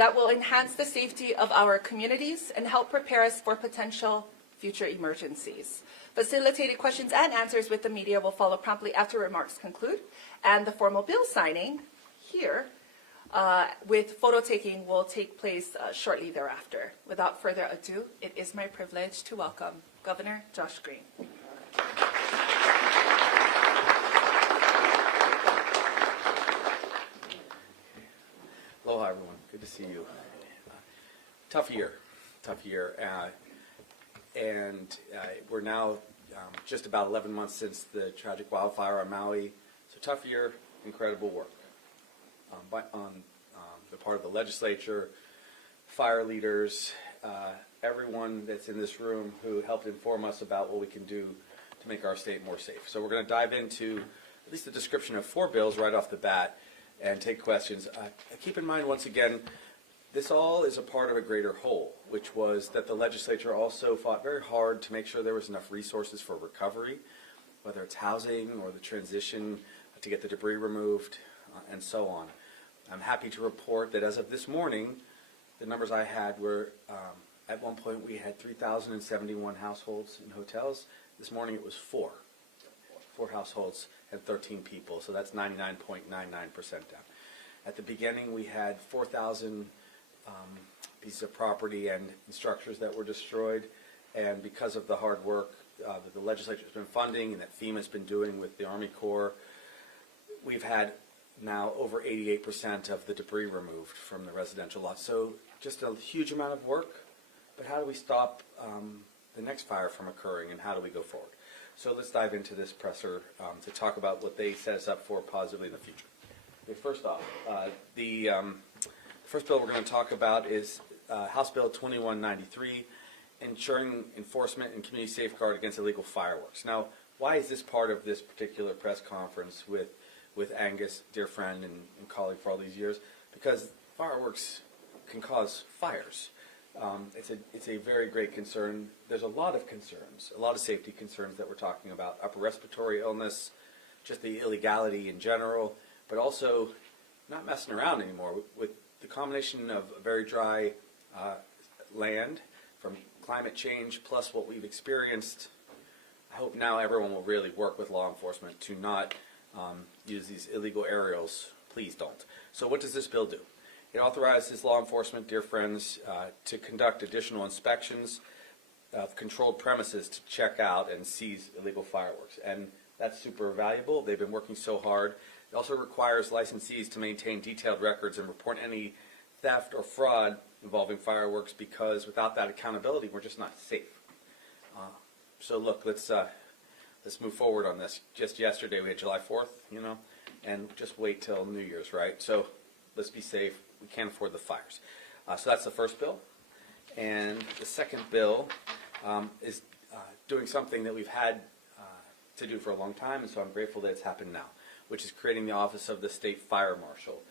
that will enhance the safety of our communities and help prepare us for potential future emergencies. Facilitated questions and answers with the media will follow promptly after remarks conclude, and the formal bill signing here with photo taking will take place shortly thereafter. Without further ado, it is my privilege to welcome Governor Josh Green. Aloha, everyone. Good to see you. Tough year. We're now just about 11 months since the tragic wildfire on Maui. So tough year, incredible work on the part of the legislature, fire leaders, everyone that's in this room who helped inform us about what we can do to make our state more safe. So we're going to dive into at least a description of 4 bills right off the bat and take questions. Keep in mind, once again, this all is a part of a greater whole, which was that the legislature also fought very hard to make sure there was enough resources for recovery, whether it's housing or the transition to get the debris removed, and so on. I'm happy to report that as of this morning, the numbers I had were, at one point we had 3,071 households in hotels. This morning it was 4 households and 13 people, so that's 99.99% down. At the beginning we had 4,000 pieces of property and structures that were destroyed, and because of the hard work that the legislature has been funding and that FEMA's been doing with the Army Corps, we've had now over 88% of the debris removed from the residential lots. So just a huge amount of work, but how do we stop the next fire from occurring, and how do we go forward? So let's dive into this presser to talk about what they set us up for positively in the future. Okay, first off, the first bill we're going to talk about is House Bill 2193, ensuring enforcement and community safeguard against illegal fireworks. Now, why is this part of this particular press conference with Angus, dear friend and colleague for all these years? Because fireworks can cause fires. It's a very great concern. There's a lot of concerns, a lot of safety concerns that we're talking about. Upper respiratory illness, just the illegality in general, but also not messing around anymore with the combination of very dry land from climate change plus what we've experienced. I hope now everyone will really work with law enforcement to not use these illegal aerials. Please don't. So what does this bill do? It authorizes law enforcement, dear friends, to conduct additional inspections of controlled premises to check out and seize illegal fireworks. And that's super valuable. They've been working so hard. It also requires licensees to maintain detailed records and report any theft or fraud involving fireworks, because without that accountability, we're just not safe. So look, let's move forward on this. Just yesterday we had July 4th, and just wait till New Year's, right? So let's be safe. We can't afford the fires. So that's the first bill. And the second bill is doing something that we've had to do for a long time, and so I'm grateful that it's happened now, which is creating the Office of the State Fire Marshal.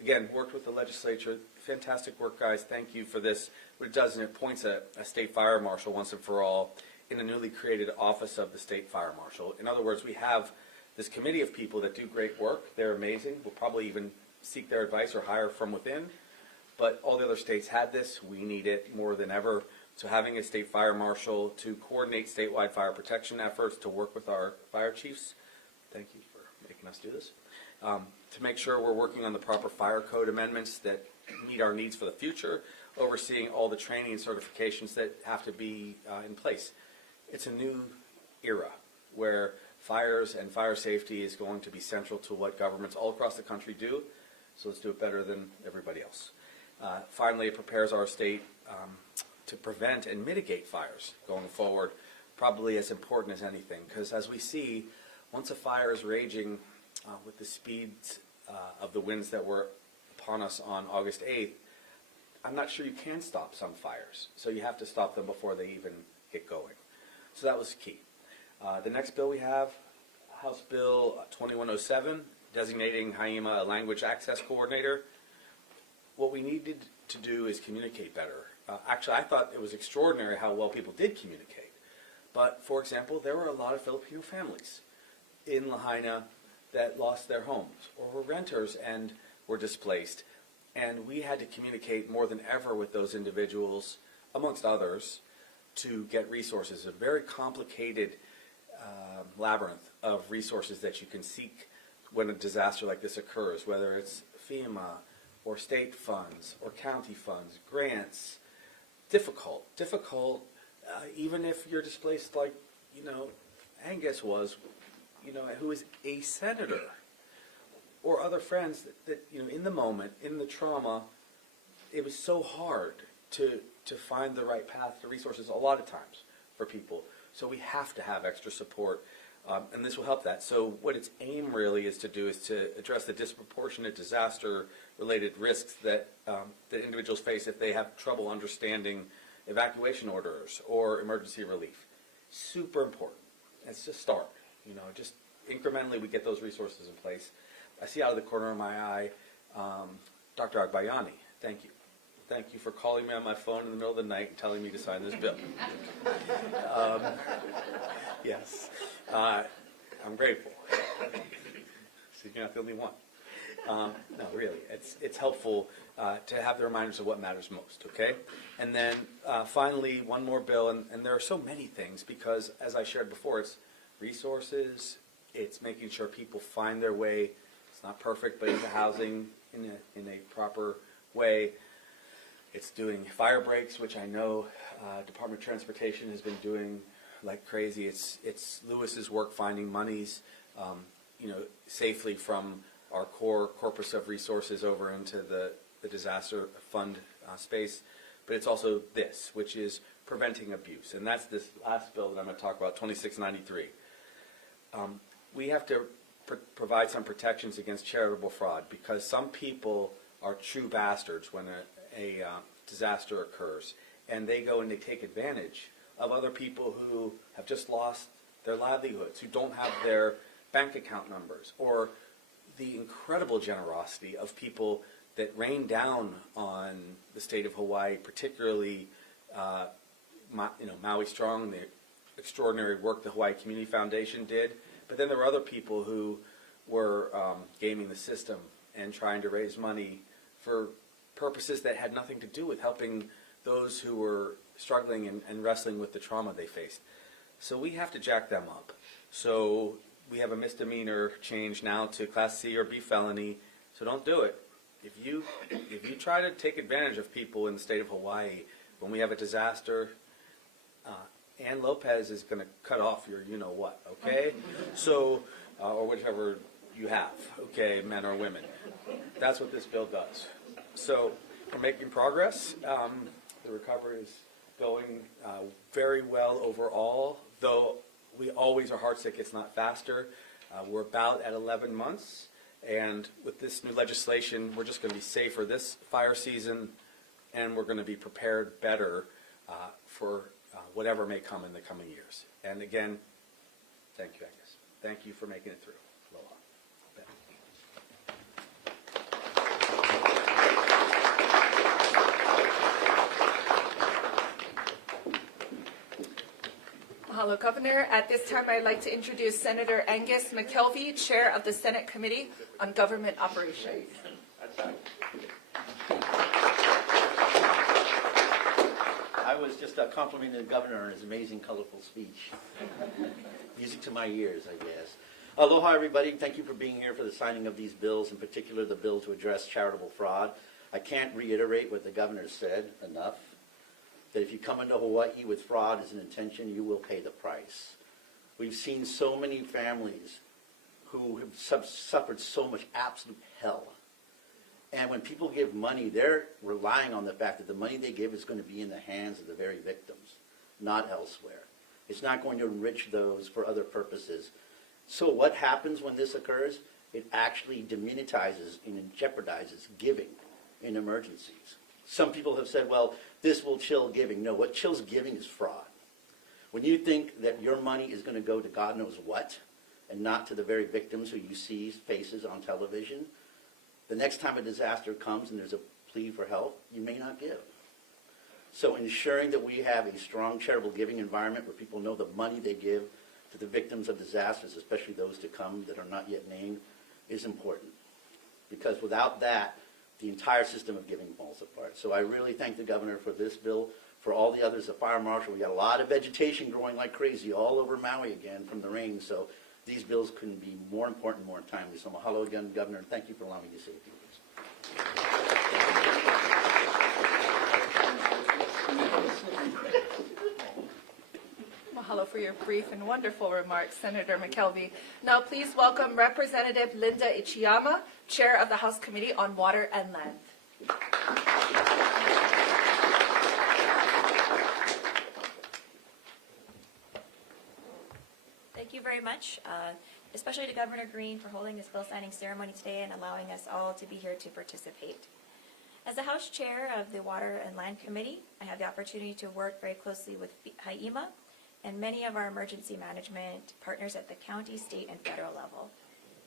Again, worked with the legislature. Fantastic work, guys. Thank you for this. What it does is it appoints a State Fire Marshal once and for all in the newly created Office of the State Fire Marshal. In other words, we have this committee of people that do great work. They're amazing. We'll probably even seek their advice or hire from within. But all the other states had this. We need it more than ever. So having a State Fire Marshal to coordinate statewide fire protection efforts, to work with our fire chiefs, thank you for making us do this, to make sure we're working on the proper fire code amendments that meet our needs for the future, overseeing all the training and certifications that have to be in place. It's a new era where fires and fire safety is going to be central to what governments all across the country do, so let's do it better than everybody else. Finally, it prepares our state to prevent and mitigate fires going forward, probably as important as anything, because as we see, once a fire is raging with the speeds of the winds that were upon us on August 8th, I'm not sure you can stop some fires, so you have to stop them before they even get going. So that was key. The next bill we have, House Bill 2107, designating Ichiyama a language access coordinator. What we needed to do is communicate better. Actually, I thought it was extraordinary how well people did communicate. But, for example, there were a lot of Filipino families in Lahaina that lost their homes or were renters and were displaced. And we had to communicate more than ever with those individuals, amongst others, to get resources. A very complicated labyrinth of resources that you can seek when a disaster like this occurs, whether it's FEMA or state funds or county funds, grants. Difficult, even if you're displaced like, Angus was, who is a senator, or other friends that in the moment, in the trauma, it was so hard to find the right path to resources a lot of times for people. So we have to have extra support, and this will help that. So what its aim really is to address the disproportionate disaster-related risks that individuals face if they have trouble understanding evacuation orders or emergency relief. Super important. It's just start. Just incrementally we get those resources in place. I see out of the corner of my eye, Dr. Agbayani. Thank you. Thank you for calling me on my phone in the middle of the night and telling me to sign this bill. Yes, I'm grateful. So you're not the only one. No, really, it's helpful to have the reminders of what matters most, okay? And then finally, one more bill, and there are so many things because, as I shared before, it's resources, it's making sure people find their way, it's not perfect, but into housing in a proper way. It's doing fire breaks, which I know Department of Transportation has been doing like crazy. It's Lewis's work finding monies, safely from our core corpus of resources over into the disaster fund space. But it's also this, which is preventing abuse. And that's this last bill that I'm going to talk about, 2693. We have to provide some protections against charitable fraud because some people are true bastards when a disaster occurs, and they go and they take advantage of other people who have just lost their livelihoods, who don't have their bank account numbers, or the incredible generosity of people that rain down on the state of Hawaii, particularly Maui Strong, the extraordinary work the Hawaii Community Foundation did. But then there were other people who were gaming the system and trying to raise money for purposes that had nothing to do with helping those who were struggling and wrestling with the trauma they faced. So we have to jack them up. So we have a misdemeanor change now to Class C or B felony. So don't do it. If you try to take advantage of people in the state of Hawaii when we have a disaster, Ann Lopez is going to cut off your you-know-what, okay? So, or whichever you have, okay, men or women. That's what this bill does. So we're making progress. The recovery is going very well overall, though we always are heartsick it's not faster. We're about at 11 months, and with this new legislation, we're just going to be safer this fire season, and we're going to be prepared better for whatever may come in the coming years. And again, thank you, Angus. Thank you for making it through. Aloha. Mahalo, Governor. At this time, I'd like to introduce Senator Angus McKelvey, Chair of the Senate Committee on Government Operations. I was just complimenting the governor on his amazing, colorful speech. Music to my ears, I guess. Aloha, everybody. Thank you for being here for the signing of these bills, in particular the bill to address charitable fraud. I can't reiterate what the governor said enough, that if you come into Hawaii with fraud as an intention, you will pay the price. We've seen so many families who have suffered so much absolute hell. And when people give money, they're relying on the fact that the money they give is going to be in the hands of the very victims, not elsewhere. It's not going to enrich those for other purposes. So what happens when this occurs? It actually demonetizes and jeopardizes giving in emergencies. Some people have said, well, this will chill giving. No, what chills giving is fraud. When you think that your money is going to go to God knows what, and not to the very victims who you see faces on television, the next time a disaster comes and there's a plea for help, you may not give. So ensuring that we have a strong charitable giving environment where people know the money they give to the victims of disasters, especially those to come that are not yet named, is important. Because without that, the entire system of giving falls apart. So I really thank the governor for this bill, for all the others, the fire marshal. We got a lot of vegetation growing like crazy all over Maui again from the rain, so these bills couldn't be more important, more timely. So mahalo again, Governor, and thank you for allowing me to say a few words. Mahalo for your brief and wonderful remarks, Senator McKelvey. Now please welcome Representative Linda Ichiyama, Chair of the House Committee on Water and Land. Thank you very much, especially to Governor Green for holding this bill signing ceremony today and allowing us all to be here to participate. As the House Chair of the Water and Land Committee, I have the opportunity to work very closely with Ichiyama and many of our emergency management partners at the county, state, and federal level.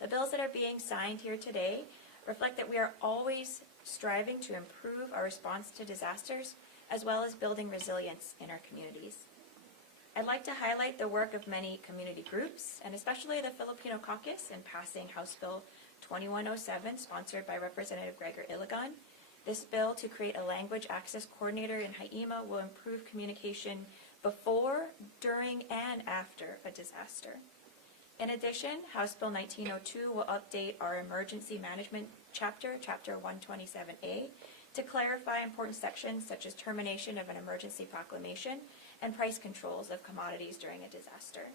The bills that are being signed here today reflect that we are always striving to improve our response to disasters, as well as building resilience in our communities. I'd like to highlight the work of many community groups, and especially the Filipino Caucus in passing House Bill 2107, sponsored by Representative Gregor Iligan. This bill to create a language access coordinator in Ichiyama will improve communication before, during, and after a disaster. In addition, House Bill 1902 will update our emergency management chapter, Chapter 127A, to clarify important sections such as termination of an emergency proclamation and price controls of commodities during a disaster.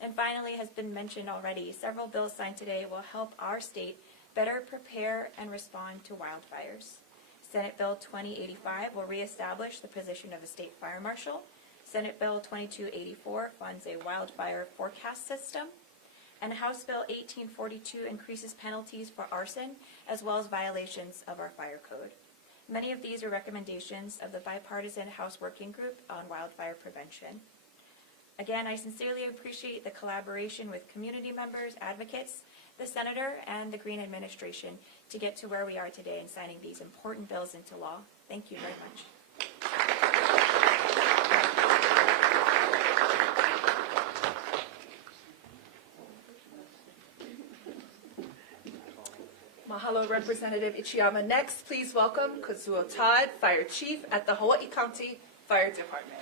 And finally, has been mentioned already, several bills signed today will help our state better prepare and respond to wildfires. Senate Bill 2085 will reestablish the position of a state fire marshal. Senate Bill 2284 funds a wildfire forecast system. And House Bill 1842 increases penalties for arson as well as violations of our fire code. Many of these are recommendations of the bipartisan House Working Group on Wildfire Prevention. Again, I sincerely appreciate the collaboration with community members, advocates, the Senator, and the Green administration to get to where we are today in signing these important bills into law. Thank you very much. Mahalo, Representative Ichiyama. Next, please welcome Kazuo Todd, Fire Chief at the Hawaii County Fire Department.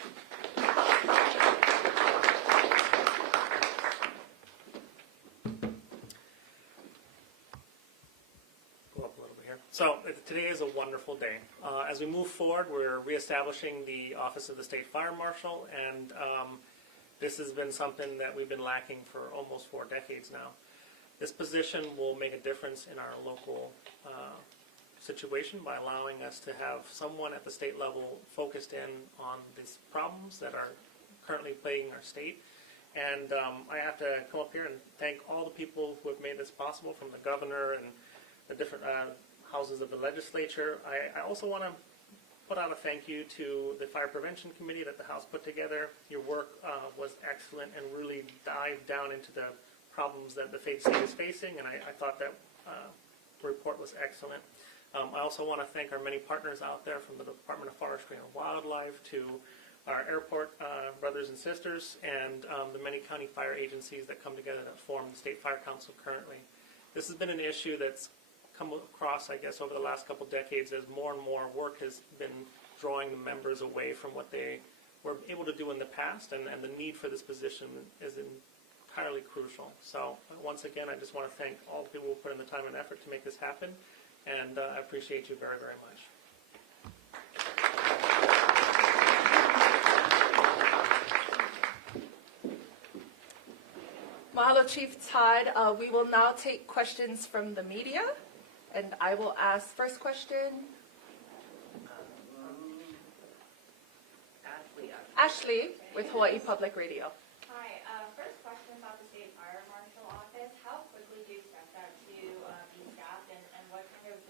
Go up a little bit here. So today is a wonderful day. As we move forward, we're reestablishing the Office of the State Fire Marshal, and this has been something that we've been lacking for almost 4 decades now. This position will make a difference in our local situation by allowing us to have someone at the state level focused in on these problems that are currently plaguing our state. And I have to come up here and thank all the people who have made this possible, from the governor and the different houses of the legislature. I also want to put out a thank you to the Fire Prevention Committee that the House put together. Your work was excellent and really dived down into the problems that the state is facing, and I thought that report was excellent. I also want to thank our many partners out there, from the Department of Forestry and Wildlife to our airport brothers and sisters, and the many county fire agencies that come together that form the State Fire Council currently. This has been an issue that's come across, I guess, over the last couple decades as more and more work has been drawing the members away from what they were able to do in the past, and the need for this position is entirely crucial. So once again, I just want to thank all the people who put in the time and effort to make this happen, and I appreciate you very, very much. Mahalo, Chief Todd. We will now take questions from the media, and I will ask first question. Ashley with Hawaii Public Radio. Hi, first question about the State Fire Marshal Office. How quickly do you expect that to be staffed, and what kind of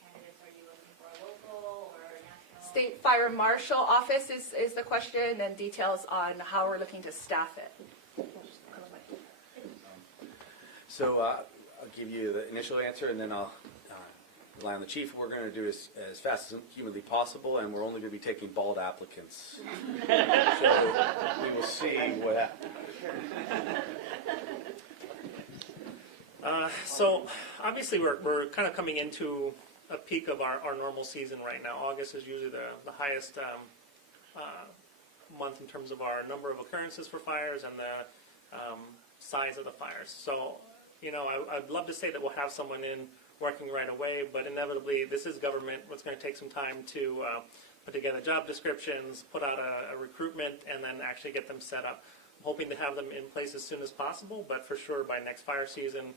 candidates are you looking for, local or national? State Fire Marshal Office is the question, and details on how we're looking to staff it. So I'll give you the initial answer, and then I'll rely on the chief. We're going to do as fast as humanly possible, and we're only going to be taking bald applicants. So we will see what happens. So obviously we're kind of coming into a peak of our normal season right now. August is usually the highest month in terms of our number of occurrences for fires and the size of the fires. So, you know, I'd love to say that we'll have someone in working right away, but inevitably this is government. It's going to take some time to put together job descriptions, put out a recruitment, and then actually get them set up. I'm hoping to have them in place as soon as possible, but for sure by next fire season,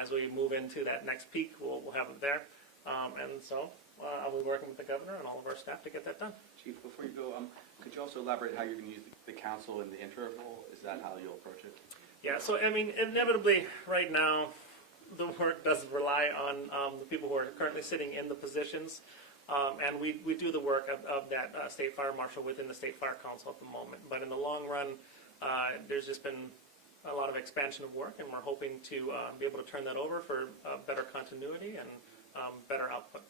as we move into that next peak, we'll have them there. And so I'll be working with the governor and all of our staff to get that done. Chief, before you go, could you also elaborate how you're going to use the council in the interval? Is that how you'll approach it? Yeah, so I mean, inevitably right now, the work does rely on the people who are currently sitting in the positions. And we do the work of that state fire marshal within the state fire council at the moment. But in the long run, there's just been a lot of expansion of work, and we're hoping to be able to turn that over for better continuity and better output.